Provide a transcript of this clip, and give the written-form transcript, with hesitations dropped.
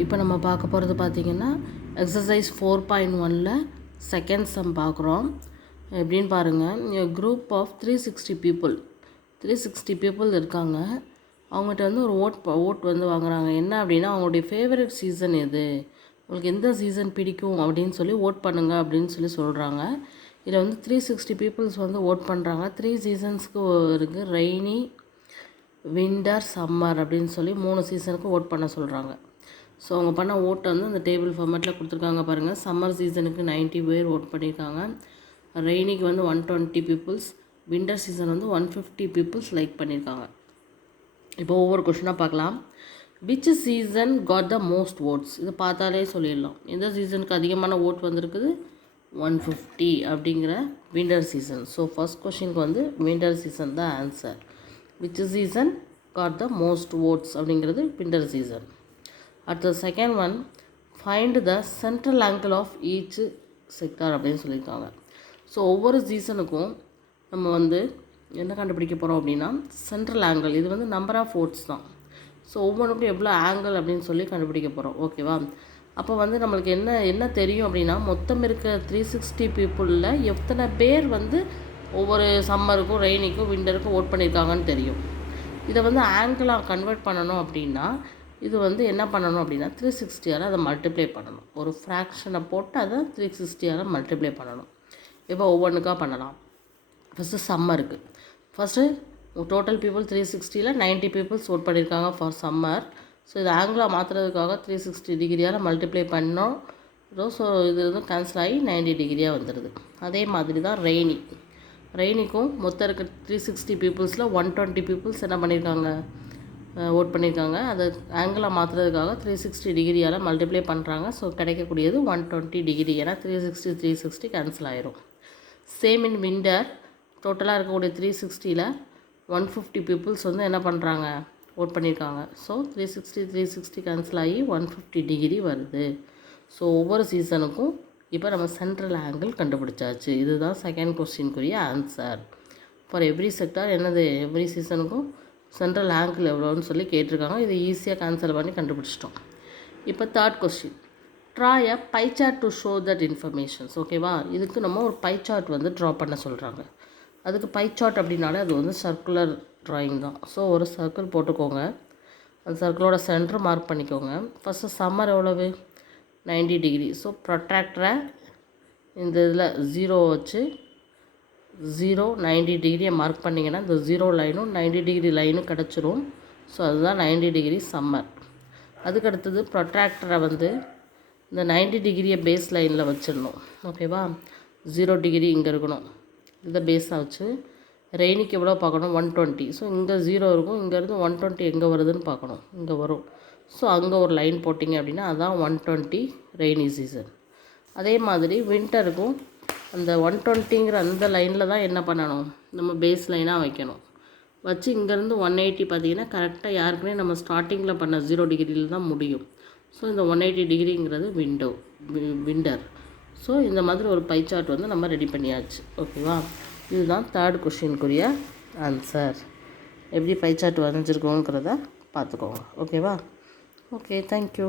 இப்போ நம்ம பார்க்க போகிறது பார்த்திங்கன்னா எக்ஸசைஸ் 4.1ல் செகண்ட் சம் பார்க்குறோம். எப்படின்னு பாருங்கள். குரூப் ஆஃப் 360 பீப்புள் இருக்காங்க. அவங்ககிட்ட வந்து ஒரு ஓட் வந்து வாங்குறாங்க. என்ன அப்படின்னா, அவங்களுடைய ஃபேவரட் சீசன் எது, உங்களுக்கு எந்த சீசன் பிடிக்கும் அப்படின்னு சொல்லி ஓட் பண்ணுங்கள் அப்படின்னு சொல்கிறாங்க. இதில் வந்து 360 பீப்புள்ஸ் வந்து ஓட் பண்ணுறாங்க. 3 சீசன்ஸ்க்கு இருக்குது. ரெய்னி, விண்டர், சம்மர் அப்படின்னு சொல்லி 3 சீசனுக்கு ஓட் பண்ண சொல்கிறாங்க. ஸோ அவங்க பண்ண ஓட்டை வந்து அந்த டேபிள் ஃபார்மேட்டில் கொடுத்துருக்காங்க பாருங்கள். சம்மர் சீசனுக்கு 90 பேர் ஓட் பண்ணியிருக்காங்க. ரெய்னிக்கு வந்து 120 பீப்புள்ஸ், விண்டர் சீசன் வந்து 150 பீப்புள்ஸ் லைக் பண்ணியிருக்காங்க. இப்போ ஒவ்வொரு கொஷினாக பார்க்கலாம். Which season got the most odds, இதை பார்த்தாலே சொல்லிடலாம். எந்த சீசனுக்கு அதிகமான ஓட் வந்திருக்குது? 150 அப்படிங்கிற விண்டர் சீசன். ஸோ ஃபஸ்ட் கொஷினுக்கு வந்து விண்டர் சீசன் தான் answer. Which season got the most odds அப்படிங்கிறது விண்டர் சீசன். அடுத்த second one, find the central angle of each sector அப்படின்னு சொல்லியிருக்காங்க. ஸோ ஒவ்வொரு சீசனுக்கும் நம்ம வந்து என்ன கண்டுபிடிக்க போகிறோம் அப்படின்னா, சென்ட்ரல் ஆங்கிள். இது வந்து நம்பர் ஆஃப் ஓட்ஸ் தான். ஸோ ஒவ்வொன்றுக்கும் எவ்வளோ ஆங்கிள் அப்படின்னு சொல்லி கண்டுபிடிக்க போகிறோம். ஓகேவா? அப்போ வந்து நம்மளுக்கு என்ன தெரியும் அப்படின்னா, மொத்தம் இருக்க 360 பீப்புளில் எத்தனை பேர் வந்து ஒவ்வொரு சம்மருக்கும், ரெய்னிக்கும், விண்டருக்கும் ஓட் பண்ணியிருக்காங்கன்னு தெரியும். இதை வந்து ஆங்கிளாக கன்வெர்ட் பண்ணணும் அப்படின்னா, இது வந்து என்ன பண்ணணும் அப்படின்னா 360ஆல் அதை மல்டிப்ளை பண்ணணும். ஒரு ஃப்ராக்ஷனை போட்டு அதை 360ஆல் மல்டிப்ளை பண்ணணும். இப்போ ஒவ்வொன்றுக்காக பண்ணலாம். ஃபஸ்ட்டு சம்மருக்கு. ஃபஸ்ட்டு டோட்டல் பீப்புள் 360ல் 90 பீப்புள்ஸ் ஓட் பண்ணியிருக்காங்க ஃபார் சம்மர். ஸோ இது ஆங்கிளாக மாற்றுறதுக்காக 360 டிகிரியால் மல்டிப்ளை பண்ணோம். ஸோ இது வந்து கேன்சல் ஆகி 90 டிகிரியாக வந்துடுது. அதே மாதிரி தான் ரெய்னிக்கும் மொத்தம் இருக்க 360 பீப்புள்ஸில் 120 பீப்புள்ஸ் என்ன பண்ணியிருக்காங்க, ஓட் பண்ணியிருக்காங்க. அதை ஆங்கிளாக மாற்றுறதுக்காக 360 டிகிரியால் மல்டிப்ளை பண்ணுறாங்க. ஸோ கிடைக்கக்கூடியது 120 டிகிரி. ஏன்னா 360 கேன்சல் ஆயிரும். சேம் இன் விண்டர், டோட்டலாக இருக்கக்கூடிய 360ல் 150 பீப்புள்ஸ் வந்து என்ன பண்ணுறாங்க, ஓட் பண்ணியிருக்காங்க. ஸோ 360 கேன்சல் ஆகி 150 டிகிரி வருது. ஸோ ஒவ்வொரு சீசனுக்கும் இப்போ நம்ம சென்ட்ரல் ஆங்கிள் கண்டுபிடிச்சாச்சு. இதுதான் செகண்ட் கொஸ்டினுக்குரிய ஆன்சர். ஃபார் எவ்ரி செக்டார் என்னது, எவ்ரி சீசனுக்கும் சென்ட்ரல் ஆங்கிள் எவ்வளோன்னு சொல்லி கேட்டிருக்காங்க. இது ஈஸியாக கேன்சல் பண்ணி கண்டுபிடிச்சிட்டோம். இப்போ third question, draw a pie chart to show that informations. ஓகேவா? இதுக்கு நம்ம ஒரு பை சார்ட் வந்து ட்ரா பண்ண சொல்கிறாங்க. அதுக்கு பை சார்ட் அப்படின்னாலே அது வந்து சர்க்குலர் ட்ராயிங் தான். ஸோ ஒரு சர்க்கிள் போட்டுக்கோங்க. அந்த சர்க்கிளோட சென்டர் மார்க் பண்ணிக்கோங்க. ஃபஸ்ட்டு சம்மர் எவ்வளவு, 90 டிகிரி. ஸோ ப்ரொட்ராக்டரை இந்த இதில் 0 வச்சு 90 டிகிரியை மார்க் பண்ணிங்கன்னா இந்த 0 லைனும் 90 டிகிரி லைனும் கிடச்சிரும். ஸோ அதுதான் 90 டிகிரி சம்மர். அதுக்கடுத்தது ப்ரொட்ராக்டரை வந்து இந்த 90 டிகிரியை பேஸ் லைனில் வச்சிடணும். ஓகேவா? 0 டிகிரி இங்கே இருக்கணும். இதை பேஸாக வச்சு ரெய்னிக்கு எவ்வளோ பார்க்கணும், 120. ஸோ இங்கே 0 இருக்கும். இங்கேருந்து 120 எங்கே வருதுன்னு பார்க்கணும். இங்கே வரும். ஸோ அங்கே ஒரு லைன் போட்டிங்க அப்படின்னா அதுதான் 120 ரெய்னி சீசன். அதே மாதிரி வின்டருக்கும் அந்த 120ங்கிற அந்த லைனில் தான் என்ன பண்ணணும், நம்ம பேஸ் லைனாக வைக்கணும். வச்சு இங்கேருந்து 180 பார்த்திங்கன்னா கரெக்டாக யாருக்குமே நம்ம ஸ்டார்டிங்கில் பண்ண 0 டிகிரியில் தான் முடியும். ஸோ இந்த 180 டிகிரிங்கிறது விண்டர். ஸோ இந்த மாதிரி ஒரு பை சார்ட் வந்து நம்ம ரெடி பண்ணியாச்சு. ஓகேவா? இதுதான் தேர்ட் கொஸ்டினுக்குரிய ஆன்சர். எப்படி பை சார்ட் வரைஞ்சிருக்கோங்கிறத பார்த்துக்கோங்க. ஓகேவா? Okay, thank you.